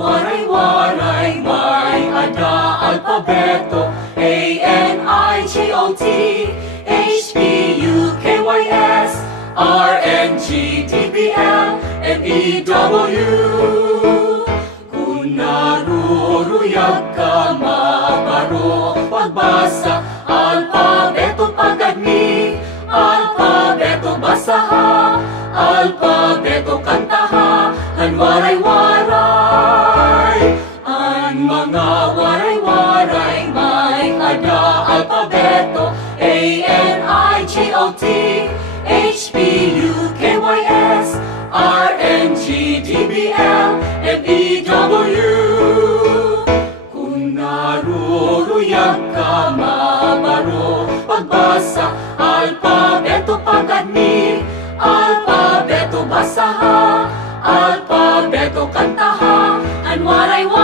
waray-waray, may ada alpabeto. A-N-I-G-O-T, H-P-U-K-Y-S, R-N-G-D-B-L, M-E-W. Kung naruruyag ka, mabaro pagbasa, alpabeto pagagni, alpabeto basaha, alpabeto kantaha, ang waray-waray. Ang mga waray-waray, may ada alpabeto. A-N-I-G-O-T, H-P-U-K-Y-S, R-N-G-D-B-L, M-E-W. Kung naruruyag ka, mabaro pagbasa, alpabeto pagagni, alpabeto basaha, alpabeto kantaha, ang waray-waray.